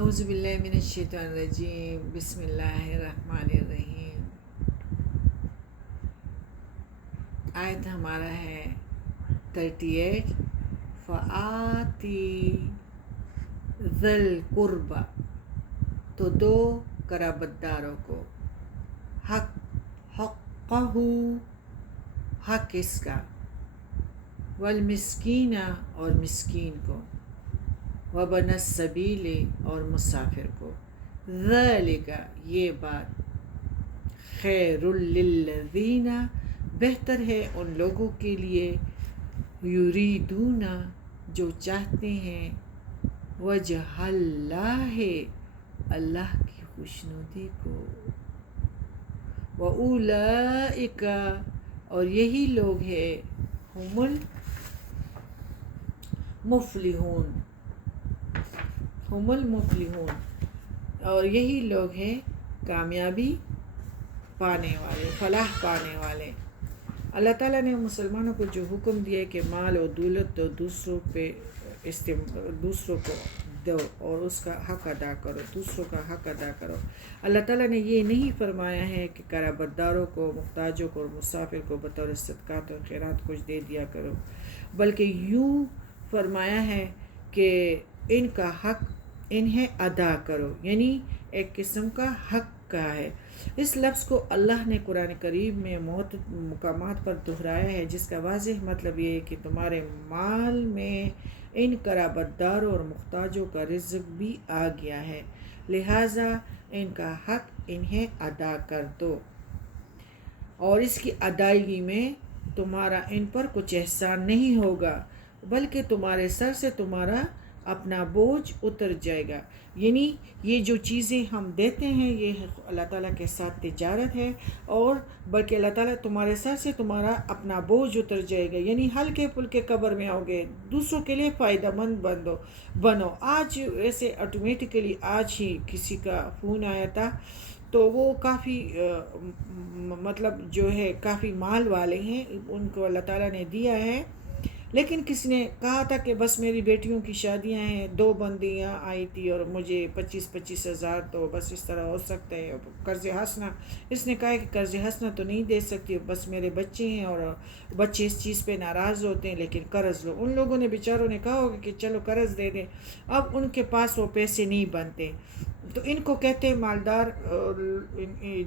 اعوذ باللہ من الشیطان الرجیم، بسم اللہ الرحمن الرحیم۔ آیت ہمارا ہے 38۔ فآتی ذل قربا، تو دو قرابتداروں کو، حقہ، حق اس کا، والمسکین، اور مسکین کو، وابن السبیل، اور مسافر کو، ذالک، یہ بات، خیر للذین، بہتر ہے ان لوگوں کے لیے، یریدون، جو چاہتے ہیں، وجہ اللہ، اللہ کی خوشنودی کو، وَأُولَئِکَ، اور یہی لوگ ہیں، ہم المفلحون، اور یہی لوگ ہیں کامیابی پانے والے، فلاح پانے والے۔ اللہ تعالیٰ نے مسلمانوں کو جو حکم دیا کہ مال اور دولت تو دوسروں کو دو اور اس کا حق ادا کرو، دوسروں کا حق ادا کرو۔ اللہ تعالیٰ نے یہ نہیں فرمایا ہے کہ قرابتداروں کو، محتاجوں کو اور مسافر کو بطور صدقات اور خیرات کچھ دے دیا کرو، بلکہ یوں فرمایا ہے کہ ان کا حق انہیں ادا کرو، یعنی ایک قسم کا حق کا ہے۔ اس لفظ کو اللہ نے قرآن کریم میں مختلف مقامات پر دہرایا ہے، جس کا واضح مطلب یہ ہے کہ تمہارے مال میں ان قرابتداروں اور محتاجوں کا رزق بھی آ گیا ہے، لہٰذا ان کا حق انہیں ادا کر دو، اور اس کی ادائیگی میں تمہارا ان پر کچھ احسان نہیں ہوگا، بلکہ تمہارے سر سے تمہارا اپنا بوجھ اتر جائے گا۔ یعنی یہ جو چیزیں ہم دیتے ہیں یہ اللہ تعالیٰ کے ساتھ تجارت ہے، اور بلکہ اللہ تعالیٰ تمہارے سر سے تمہارا اپنا بوجھ اتر جائے گا، یعنی ہلکے پھلکے قبر میں آؤ گے، دوسروں کے لیے فائدہ مند بنو۔ آج ایسے آٹومیٹکلی آج ہی کسی کا فون آیا تھا، تو وہ کافی مطلب جو ہے کافی مال والے ہیں، ان کو اللہ تعالیٰ نے دیا ہے، لیکن کسی نے کہا تھا کہ بس میری بیٹیوں کی شادیاں ہیں، 2 بندیاں آئی تھی اور مجھے 25 ہزار تو بس اس طرح ہو سکتا ہے، قرض حسنہ۔ اس نے کہا کہ قرض حسنہ تو نہیں دے سکتی، بس میرے بچے ہیں اور بچے اس چیز پہ ناراض ہوتے ہیں، لیکن قرض لو۔ ان لوگوں نے بیچاروں نے کہا ہوگا کہ چلو قرض دے دیں، اب ان کے پاس وہ پیسے نہیں بنتے، تو ان کو کہتے ہیں مالدار،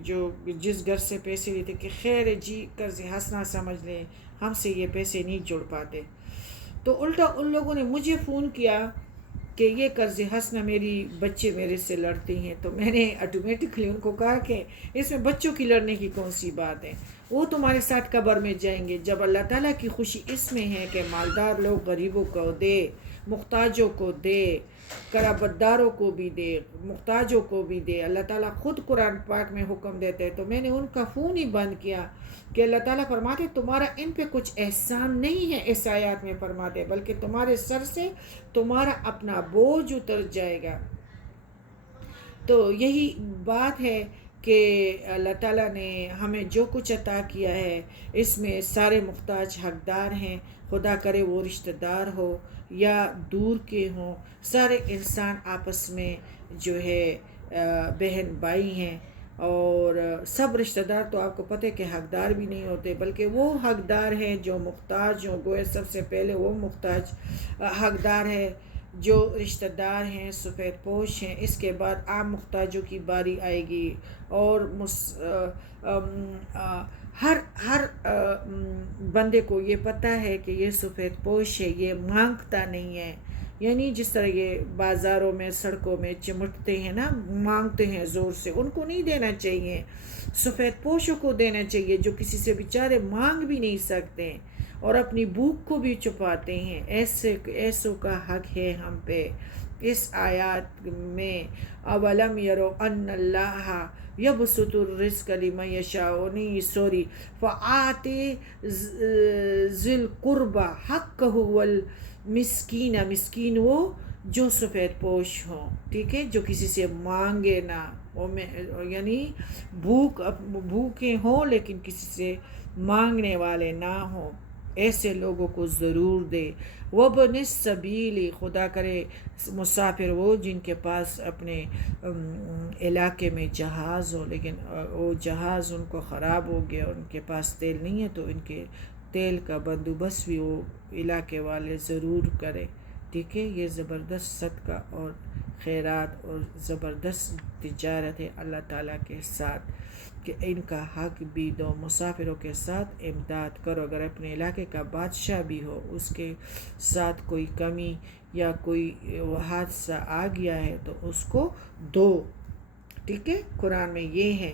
جو جس گھر سے پیسے لیتے کہ خیر جی قرض حسنہ سمجھ لیں، ہم سے یہ پیسے نہیں جڑ پاتے۔ تو الٹا ان لوگوں نے مجھے فون کیا کہ یہ قرض حسنہ میری بچے میرے سے لڑتے ہیں، تو میں نے آٹومیٹکلی ان کو کہا کہ اس میں بچوں کی لڑنے کی کون سی بات ہے، وہ تمہارے ساتھ قبر میں جائیں گے، جب اللہ تعالیٰ کی خوشی اس میں ہے کہ مالدار لوگ غریبوں کو دے، محتاجوں کو دے، قرابتداروں کو بھی دے، محتاجوں کو بھی دے۔ اللہ تعالیٰ خود قرآن پاک میں حکم دیتے ہیں، تو میں نے ان کا فون ہی بند کیا کہ اللہ تعالیٰ فرماتے تمہارا ان پہ کچھ احسان نہیں ہے، اس آیات میں فرماتے، بلکہ تمہارے سر سے تمہارا اپنا بوجھ اتر جائے گا۔ تو یہی بات ہے کہ اللہ تعالیٰ نے ہمیں جو کچھ عطا کیا ہے اس میں سارے محتاج حقدار ہیں، خدا کرے وہ رشتہ دار ہو یا دور کے ہوں، سارے انسان آپس میں جو ہے بہن بھائی ہیں، اور سب رشتہ دار تو آپ کو پتہ ہے کہ حقدار بھی نہیں ہوتے، بلکہ وہ حقدار ہیں جو محتاج ہوں، گویا سب سے پہلے وہ محتاج حقدار ہے، جو رشتہ دار ہیں سفید پوش ہیں، اس کے بعد عام محتاجوں کی باری آئے گی، اور ہر بندے کو یہ پتہ ہے کہ یہ سفید پوش ہے، یہ مانگتا نہیں ہے، یعنی جس طرح یہ بازاروں میں سڑکوں میں چمٹتے ہیں نا، مانگتے ہیں زور سے، ان کو نہیں دینا چاہیے، سفید پوشوں کو دینا چاہیے جو کسی سے بیچارے مانگ بھی نہیں سکتے اور اپنی بھوک کو بھی چھپاتے ہیں، ایسوں کا حق ہے ہم پہ۔ اس آیات میں اولم یرو ان اللہ یبسط الرزق لمن یشاء، فآتی ذی القربى حقہ والمسکین، مسکین وہ جو سفید پوش ہوں، ٹھیک ہے، جو کسی سے مانگے نہ، یعنی بھوکے ہوں لیکن کسی سے مانگنے والے نہ ہوں۔ ایسے لوگوں کو ضرور دے۔ وَابْنِ السَّبِيلِ، خدا کرے مسافر وہ جن کے پاس اپنے علاقے میں جہاز ہو، لیکن وہ جہاز ان کو خراب ہو گیا، ان کے پاس تیل نہیں ہے، تو ان کے تیل کا بندوبست بھی وہ علاقے والے ضرور کریں۔ ٹھیک ہے، یہ زبردست صدقہ اور خیرات اور زبردست تجارت ہے اللہ تعالیٰ کے ساتھ، کہ ان کا حق بھی دو، مسافروں کے ساتھ امداد کرو۔ اگر اپنے علاقے کا بادشاہ بھی ہو، اس کے ساتھ کوئی کمی یا کوئی حادثہ آ گیا ہے تو اس کو دو۔ ٹھیک ہے، قرآن میں یہ ہے،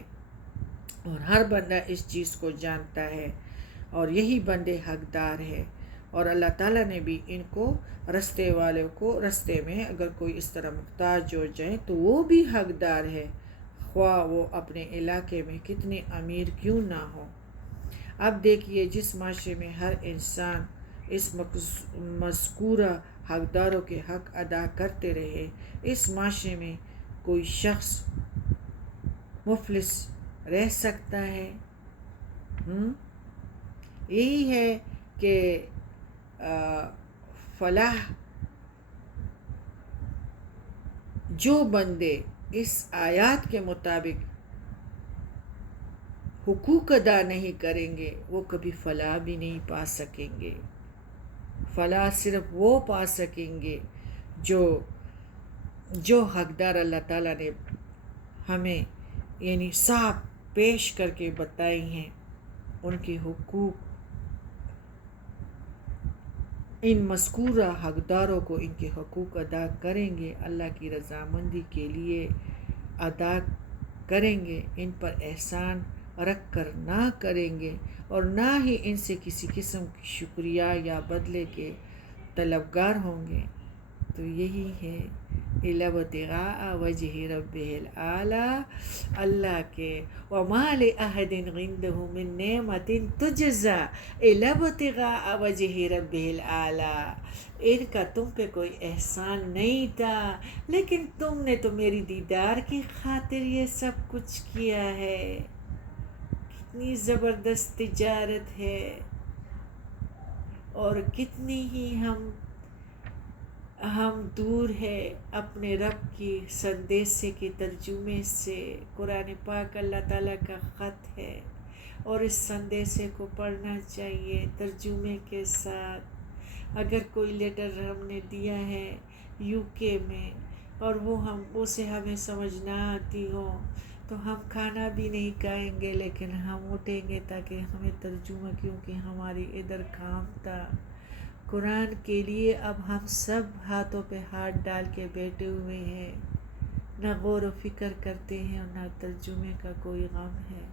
اور ہر بندہ اس چیز کو جانتا ہے، اور یہی بندے حقدار ہے۔ اور اللہ تعالیٰ نے بھی ان کو رستے والوں کو، رستے میں اگر کوئی اس طرح محتاج ہو جائے تو وہ بھی حقدار ہے، خواہ وہ اپنے علاقے میں کتنے امیر کیوں نہ ہو۔ اب دیکھیے، جس معاشرے میں ہر انسان اس مذکورہ حقداروں کے حق ادا کرتے رہے، اس معاشرے میں کوئی شخص مفلس رہ سکتا ہے؟ یہی ہے کہ فلاح جو بندے اس آیات کے مطابق حقوق ادا نہیں کریں گے، وہ کبھی فلاح بھی نہیں پا سکیں گے۔ فلاح صرف وہ پا سکیں گے جو حقدار اللہ تعالیٰ نے ہمیں یعنی صاف پیش کر کے بتائے ہیں، ان کے حقوق، ان مذکورہ حقداروں کو ان کے حقوق ادا کریں گے، اللہ کی رضامندی کے لیے ادا کریں گے، ان پر احسان رکھ کر نہ کریں گے، اور نہ ہی ان سے کسی قسم کی شکریہ یا بدلے کے طلبگار ہوں گے۔ تو یہی ہے ابتغاء وجہ ربہ الاعلی، اللہ کے وَمَا لِأَحَدٍ عِندَهُ مِن نِعْمَةٍ تُجْزَىٰ إِلَّا ابْتِغَاءَ وَجْهِ رَبِّهِ الْأَعْلَىٰ۔ ان کا تم پہ کوئی احسان نہیں تھا، لیکن تم نے تو میری دیدار کی خاطر یہ سب کچھ کیا ہے۔ کتنی زبردست تجارت ہے، اور کتنی ہی ہم دور ہے اپنے رب کی سندیسے کے ترجمے سے۔ قرآن پاک اللہ تعالیٰ کا خط ہے، اور اس سندیسے کو پڑھنا چاہیے ترجمے کے ساتھ۔ اگر کوئی لیٹر ہم نے دیا ہے UK میں، اور اسے ہمیں سمجھ نہ آتی ہو، تو ہم کھانا بھی نہیں کھائیں گے، لیکن ہم اٹھیں گے تاکہ ہمیں ترجمہ، کیونکہ ہماری ادھر کام تھا۔ قرآن کے لیے اب ہم سب ہاتھوں پہ ہاتھ ڈال کے بیٹھے ہوئے ہیں، نہ غور و فکر کرتے ہیں اور نہ ترجمے کا کوئی غم ہے۔